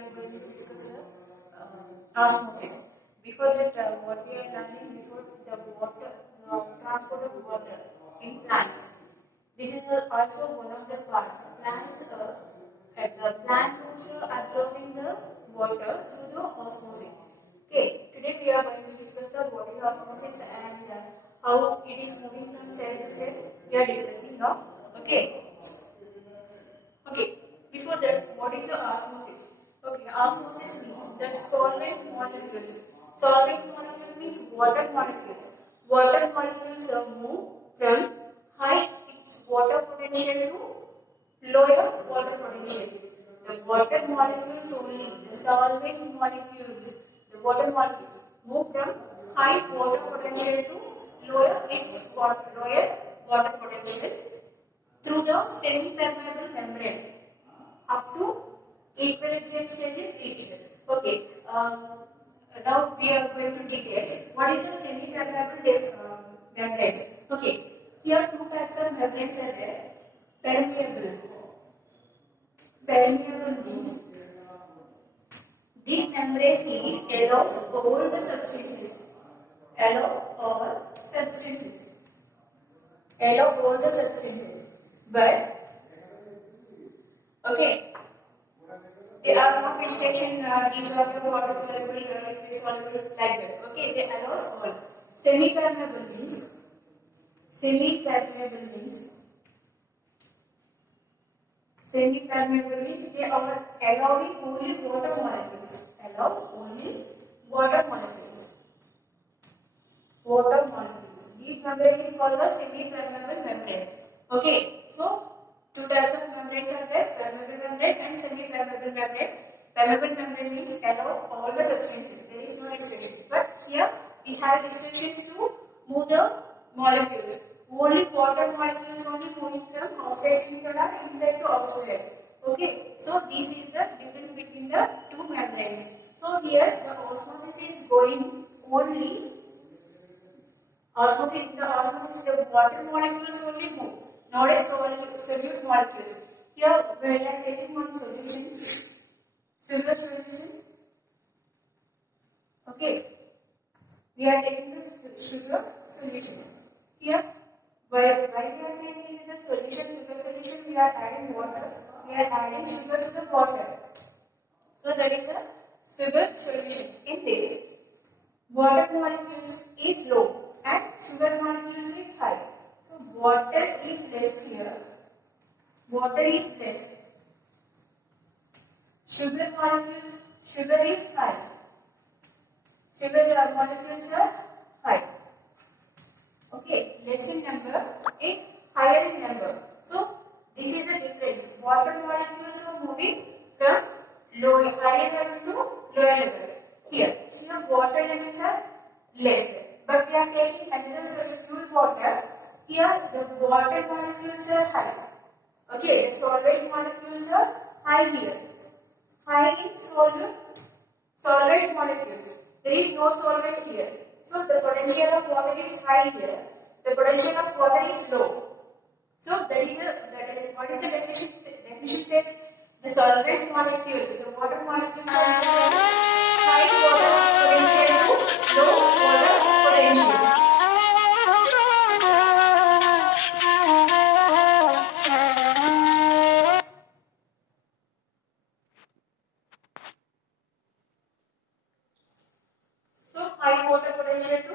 are going to discuss osmosis. Before that, what we are learning before the water, the transport of water in plants. This is also one of the parts. Plants, the plant roots are absorbing the water through the osmosis. Okay, today we are going to discuss the what is osmosis and how it is moving from cell to cell. We are discussing now. Okay. Okay, before that, what is the osmosis? Okay, osmosis means that solvent molecules. Solvent molecule means water molecules. Water molecules move from high its water potential to lower water potential. The water molecules only, the solvent molecules, the water molecules move from high water potential to lower water potential through the semi-permeable membrane up to equilibrium stages reached. Okay, now we are going to details. What is the semi-permeable membrane? Okay, here two types of membranes are there. Permeable. Permeable means this membrane is allows all the substances. Allow all substances. Allow all the substances. But okay, there are no restriction dissolvable, water soluble, liquid soluble like that. Okay, they allows all. Semi-permeable means they are allowing only water molecules. Allow only water molecules. Water molecules. This membrane is called the semi-permeable membrane. Okay, so two types of membranes are there, permeable membrane and semi-permeable membrane. Permeable membrane means allow all the substances, there is no restrictions. But here we have restrictions to move the molecules. Only water molecules only moving from outside inside to outside. Okay, so this is the difference between the two membranes. So here the osmosis is going only the water molecules only move, not a solute molecules. Here we are taking one solution, sugar solution. Okay, we are taking the sugar solution. Here, why we are saying this is a solution, sugar solution, we are adding water, we are adding sugar to the water. So that is a sugar solution. In this, water molecules is low and sugar molecules is high. So water is less here. Water is less. Sugar is high. Sugar molecules are high. Okay, less in number, higher in number. So this is the difference. Water molecules are moving from higher level to lower level. Here water levels are less. But we are taking another pure water. Here the water molecules are high. Okay, the solvent molecules are high here. High in solvent molecules. There is no solvent here. So the potential of water is high here. The potential of water is low. So that is what is the definition? The definition says the solvent molecules, the water molecules are high water potential to low water potential. So high water potential to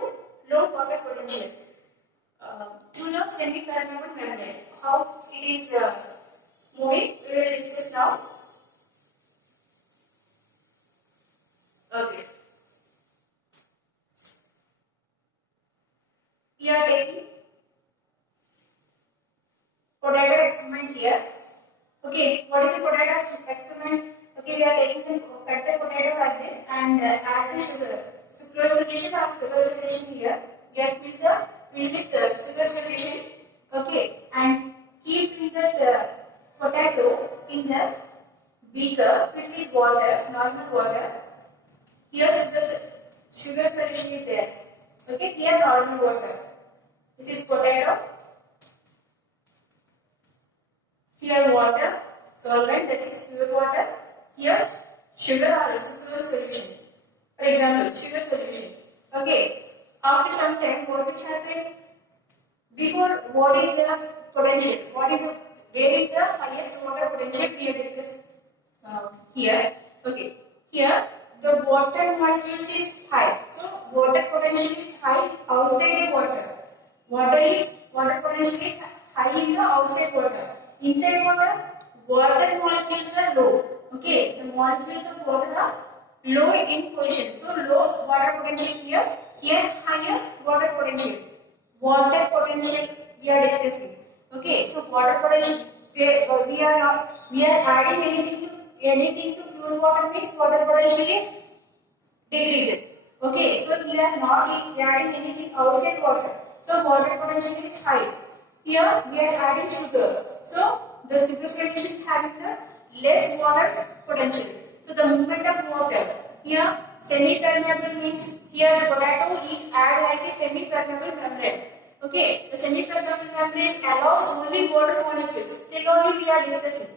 low water potential. Through the semi-permeable membrane. How it is moving, we will discuss now. Okay. We are taking potato experiment here. Okay, what is the potato experiment? Okay, we are taking cut the potato like this and add the sugar. Sugar solution or sugar solution here. We are fill with the sugar solution. Okay, and keep in the potato in the beaker filled with water, normal water. Here sugar solution is there. Okay, here normal water. This is potato. Here water, solvent, that is pure water. Here sugar or a sucrose solution. For example, sugar solution. Okay. After some time, what will happen? Before, what is the potential? Where is the highest water potential? We have discussed here. Okay. Here, the water molecules is high. So, water potential is high outside the water. Water potential is high in the outside water. Inside water, water molecules are low. Okay, the molecules of water are low in position. So low water potential here. Here higher water potential. Water potential we are discussing. Okay, so water potential we are adding anything to pure water means water potential is decreases. Okay, so we are not adding anything outside water. So water potential is high. Here we are adding sugar. So the sugar solution having the less water potential. So the movement of water here semi-permeable means here the potato is added like a semi-permeable membrane. Okay, the semi-permeable membrane allows only water molecules. Till only we are discussing.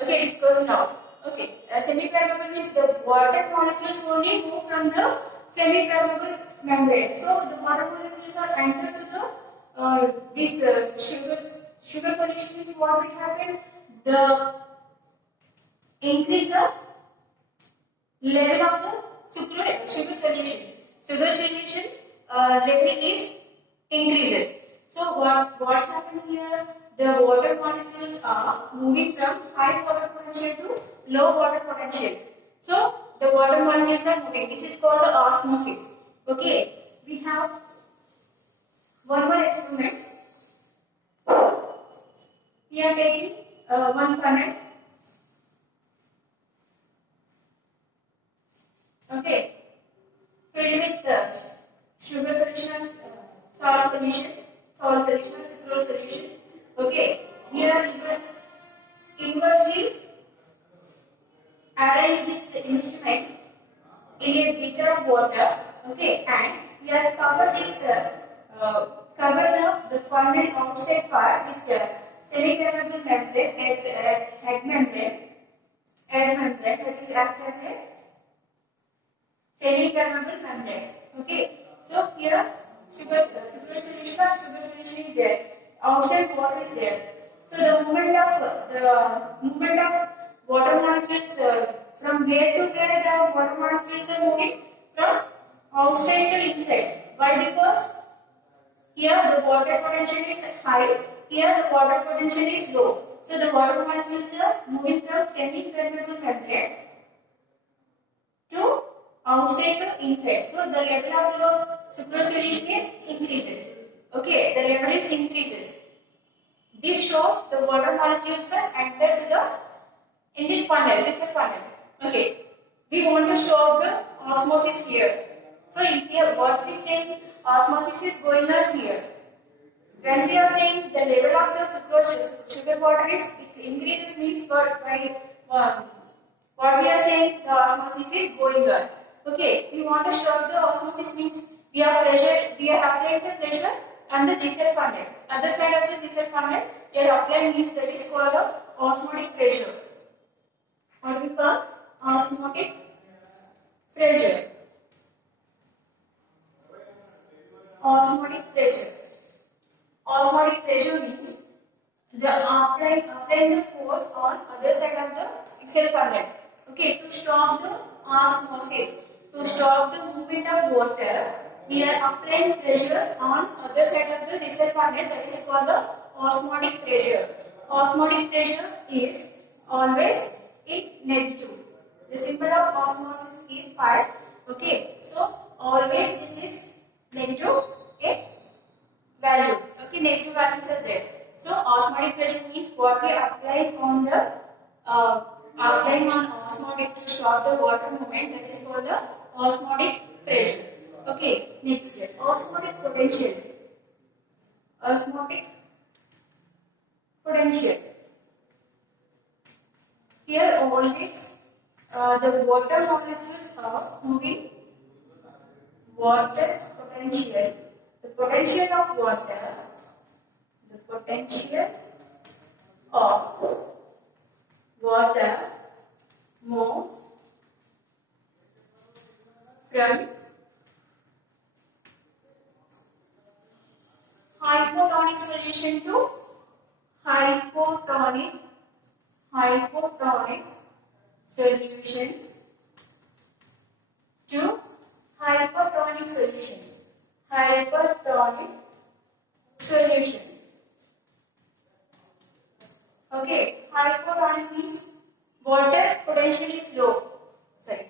Okay, discuss now. Okay, semi-permeable means the water molecules only move from the semi-permeable membrane. So the water molecules are entered to the this sugar solution is what will happen? The increase the level of the sugar solution. Sugar solution level is increases. So what happened here? The water molecules are moving from high water potential to low water potential. So the water molecules are moving. This is called osmosis. Okay, we have one more experiment. We are taking one funnel. Okay, filled with sugar solution, salt solution, sucrose solution. Okay, here inversely arrange this instrument in a beaker of water. Okay, and we are cover the funnel outside part with the semi-permeable membrane, head membrane that is act as a semi-permeable membrane. Okay, so here sugar solution is there. Outside water is there. So the movement of water molecules from where to where the water molecules are moving from outside to inside. Why? Because here the water potential is high. Here the water potential is low. So the water molecules are moving from semi-permeable membrane to outside to inside. So the level of the sucrose solution is increases. Okay, the level is increases. This shows the water molecules are entered to the in this funnel. This is a funnel. Okay, we want to show the osmosis here. So if here what we say osmosis is going on here. When we are saying the level of the sucrose sugar water is increases means what we are saying the osmosis is going on. Okay, we want to stop the osmosis means we are applying the pressure on the Disel funnel. Other side of the Disel funnel, we are applying means that is called the osmotic pressure. What we call osmotic pressure. Osmotic pressure. Osmotic pressure means the applying the force on other side of the Disel funnel. Okay, to stop the osmosis. To stop the movement of water, we are applying pressure on other side of the Disel funnel, that is called the osmotic pressure. Osmotic pressure is always in negative. The symbol of osmosis is pi. Okay, so always this is negative value. Okay, negative values are there. So osmotic pressure means what we apply on the applying on osmotic to stop the water movement, that is called the osmotic pressure. Okay, next osmotic potential. Osmotic potential. Here always the water molecules are moving. Water potential. The potential of water. The potential of water moves from hypotonic solution to hypotonic solution to hypertonic solution. Hypertonic solution. Okay, hypotonic means water potential is low. Sorry,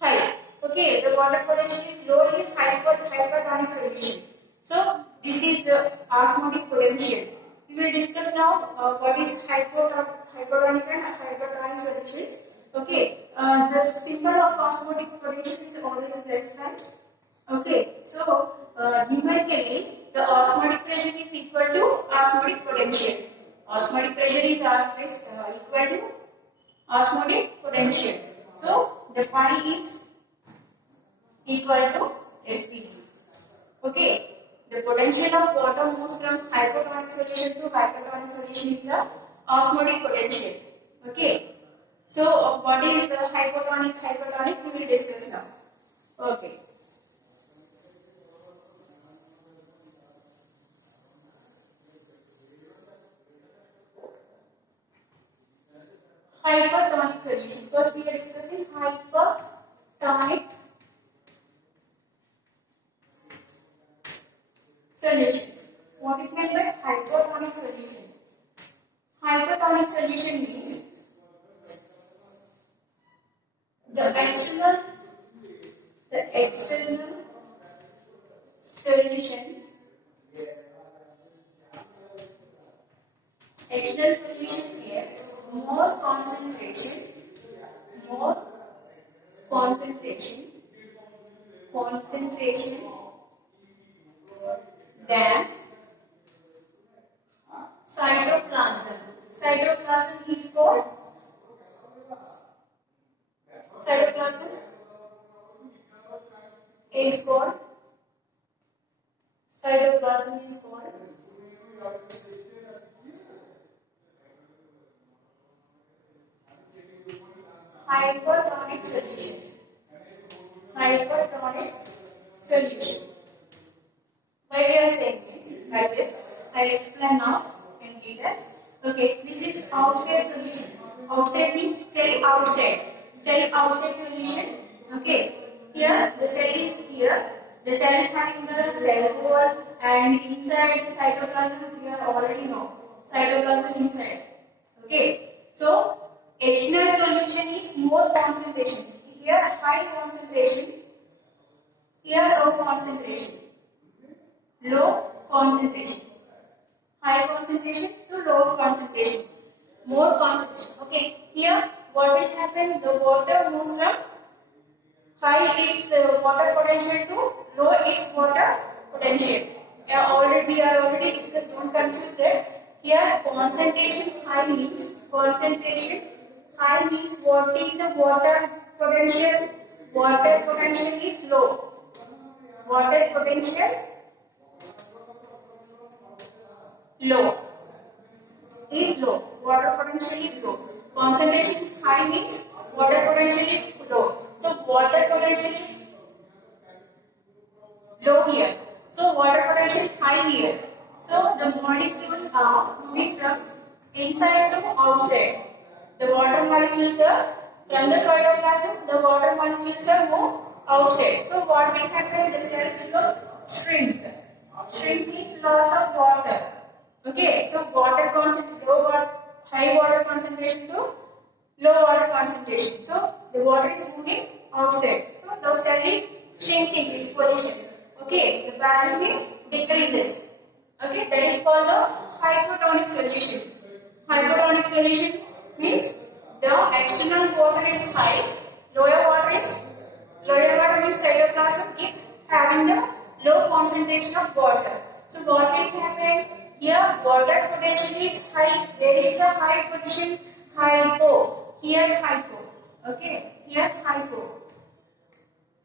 high. Okay, the water potential is low in hypertonic solution. So this is the osmotic potential. We will discuss now what is hypotonic and hypertonic solutions. Okay, the symbol of osmotic potential is always less than. Okay, so numerically the osmotic pressure is equal to osmotic potential. Osmotic pressure is always equal to osmotic potential. So the pi is equal to SPB. Okay, the potential of water moves from hypotonic solution to hypertonic solution is the osmotic potential. Okay, so what is the hypotonic? We will discuss now. Okay. Hypertonic solution. First we are discussing hypertonic solution. What is meant by hypertonic solution? Hypertonic solution means the external solution. External solution is more concentration than cytoplasm. Cytoplasm is called cytoplasm is called hypertonic solution. Hypertonic solution. Why we are saying it like this? I will explain now in detail. Okay, this is outside solution. Outside means cell outside. Cell outside solution. Okay, here the cell is here. The cell having the cell wall and inside cytoplasm we already know. Cytoplasm inside. Okay, so external solution is more concentration. Here high concentration. Here low concentration. Low concentration. High concentration to low concentration. More concentration. Okay, here what will happen? The water moves from high its water potential to low its water potential. We are already discussed. Don't confuse that. Here concentration high means what is the water potential? Water potential is low. Water potential is low. Water potential is low. Concentration high means water potential is low. So water potential is low here. So water potential high here. So the molecules are moving from inside to outside. The water molecules are from the cytoplasm. The water molecules are move outside. So what will happen? The cell will shrink. Shrink means loss of water. Okay, so high water concentration to low water concentration. So the water is moving outside. So the cell is shrinking its position. Okay, the volume is decreases. Okay, that is called a hypotonic solution. Hypotonic solution means the external water is high, lower water means cytoplasm is having the low concentration of water. So what will happen? Here water potential is high. Where is the high position? Hypo. Here hypo. Okay. Here hypo.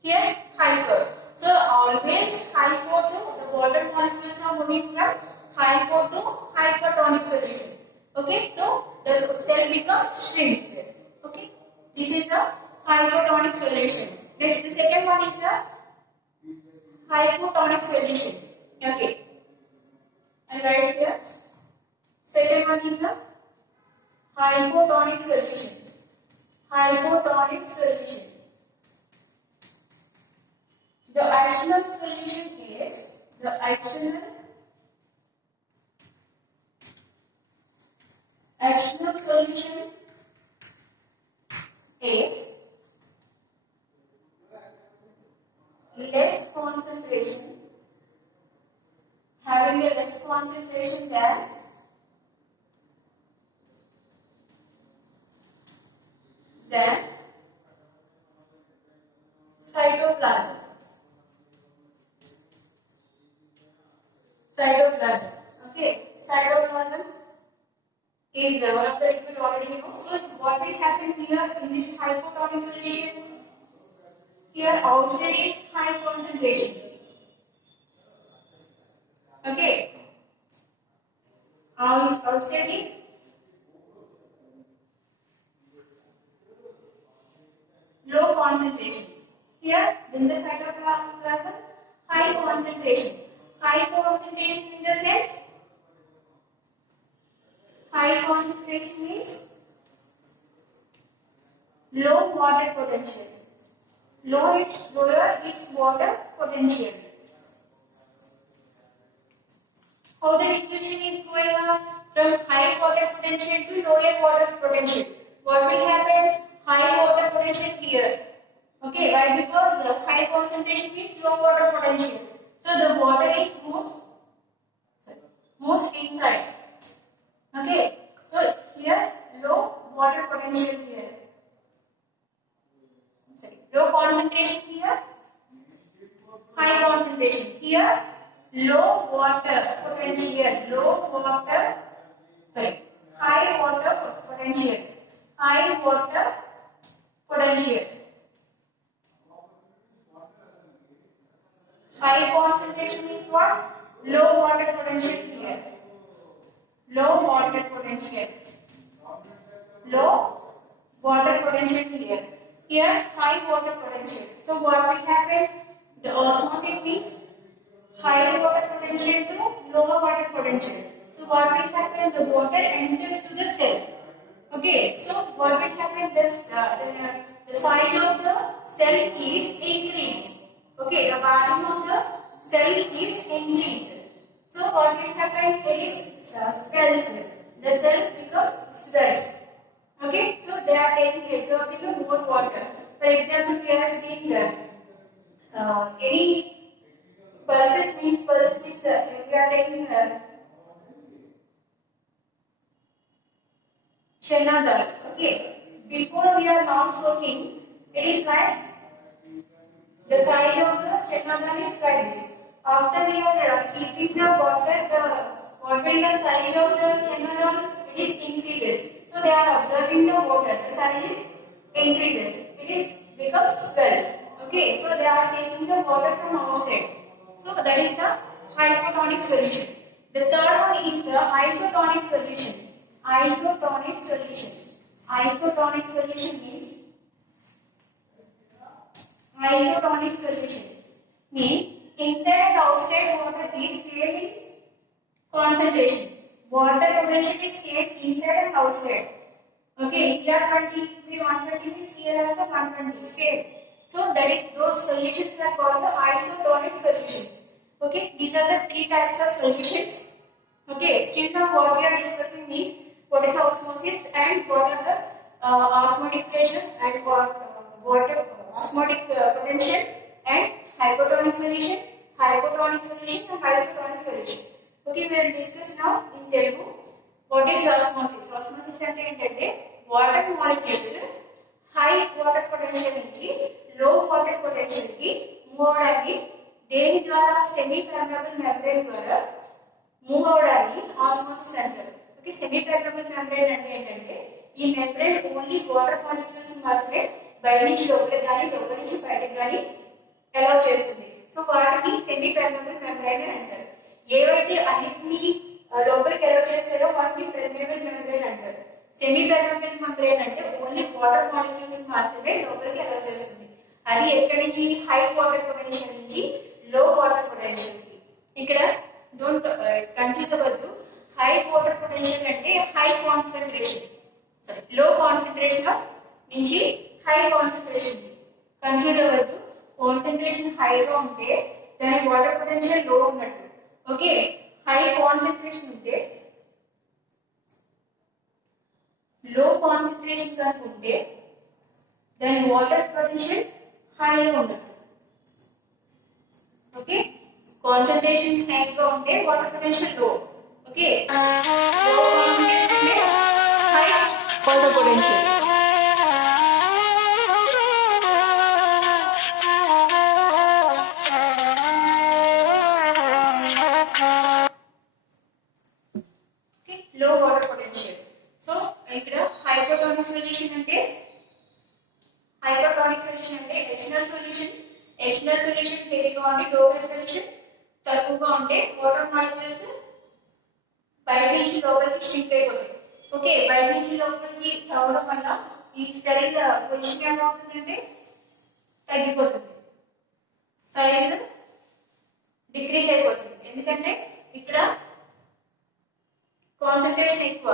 Here hyper. So always hypo to the water molecules are moving from hypo to hypertonic solution. Okay. So the cell becomes shrink. Okay. This is a hypertonic solution. Next, the second one is the hypotonic solution. Okay, and right here, second one is the hypotonic solution. Hypotonic solution. The additional solution is additional solution is less concentration, having a less concentration than cytoplasm. Cytoplasm. Okay, cytoplasm is one of the liquid already you know. So what will happen here in this hypotonic solution? Here outside is high concentration. Okay. Outside is low concentration. Here in the cytoplasm, high concentration. High concentration in the sense, high concentration means low water potential. Lower its water potential. How the dissolution is going on from high water potential to lower water potential. What will happen? High water potential here. Okay, why? Because the high concentration means low water potential. So the water is most inside. Okay, so here low water potential here. Low concentration here, high concentration here, low water potential, high water potential, High concentration means what? Low water potential here, low water potential here. Here, high water potential. So, what will happen? The osmosis means higher water potential to lower water potential. So, what will happen? The water enters to the cell. Okay. So, what will happen? The size of the cell is increased. Okay. The volume of the cell is increased. So, what will happen? It is swells. The cell becomes swelled. Okay, so they are absorbing more water. For example, we are seeing any pulse means we are taking Chana dal. Okay, before we are not soaking, it is like the size of the Chana dal is like this. After we are keeping the water in the size of the Chana dal, it is increases. So they are observing the water, the size is increases, it is becomes swell. Okay, so they are taking the water from outside. So that is the hypotonic solution. The third one is the isotonic solution. Isotonic solution means inside and outside water is same in concentration. Water potential is same inside and outside. Okay, here 20, 120 means here also 120, same. So that is those solutions are called the isotonic solutions. Okay, these are the three types of solutions. Okay, still now what we are discussing is what is osmosis and what are the osmotic pressure and water osmotic potential and hypotonic solution and isotonic solution. Okay, we will discuss now in Telugu what is osmosis. Osmosis అంటే ఏంటంటే water molecules high water potential నుంచి లో water potential కి move అవడానికి దేని ద్వారా semi permeable membrane ద్వారా move అవడానికి ఆస్మోసిస్ అంటారు. ఓకే, సెమీ పర్మియబుల్ మెంబ్రేన్ అంటే ఏంటంటే ఈ మెంబ్రేన్ ఓన్లీ వాటర్ మాలిక్యూల్స్ మాత్రమే బయట నుంచి లోపలికి కానీ లోపల నుంచి బయటకు కానీ అలౌ చేస్తుంది. సో వాటిని సెమీ పర్మియబుల్ మెంబ్రేన్ అంటారు. ఏవైతే అన్నిటినీ లోపలికి అలౌ చేస్తారో వాటిని పెర్మియబుల్ మెంబ్రేన్ అంటారు. సెమీ పెర్మియబుల్ మెంబ్రేన్ అంటే ఓన్లీ వాటర్ మాలిక్యూల్స్ మాత్రమే లోపలికి అలౌ చేస్తుంది. అది ఎక్కడి నుంచి హై వాటర్ పొటెన్షియల్ నుంచి లో వాటర్ పొటెన్షియల్ కి. ఇక్కడ డోంట్ కన్ఫ్యూజ్ అవ్వద్దు. హై వాటర్ పొటెన్షియల్ అంటే హై కాన్సన్ట్రేషన్, సారీ లో కాన్సన్ట్రేషన్ నుంచి హై కాన్సన్ట్రేషన్ కి. కన్ఫ్యూజ్ అవ్వద్దు. కాన్సన్ట్రేషన్ హైగా ఉంటే దాని వాటర్ పొటెన్షియల్ లో ఉన్నట్టు. ఓకే, హై కాన్సన్ట్రేషన్ ఉంటే లో కాన్సన్ట్రేషన్ కనుక ఉంటే దాని వాటర్ పొటెన్షియల్ హైలో ఉన్నట్టు. ఓకే, కాన్సన్ట్రేషన్ హైగా ఉంటే వాటర్ పొటెన్షియల్ లో. ఓకే, లో కాన్సన్ట్రేషన్ హై వాటర్ పొటెన్షియల్. లో వాటర్ పొటెన్షియల్. సో ఇక్కడ హైపోటోనిక్ సొల్యూషన్ అంటే ఎక్స్టర్నల్ సొల్యూషన్ హెవీగా ఉండి లోకల్ సొల్యూషన్ తక్కువగా ఉంటే వాటర్ మాలిక్యూల్స్ బయట నుంచి లోపలికి షింక్ అయిపోతాయి. ఓకే, బయట నుంచి లోపలికి రావడం వల్ల ఈ స్టెరైల్ పొజిషన్ ఏమవుతుందంటే తగ్గిపోతుంది, సైజ్ డిక్రీజ్ అయిపోతుంది. ఎందుకంటే ఇక్కడ కాన్సన్ట్రేషన్ ఎక్కువ.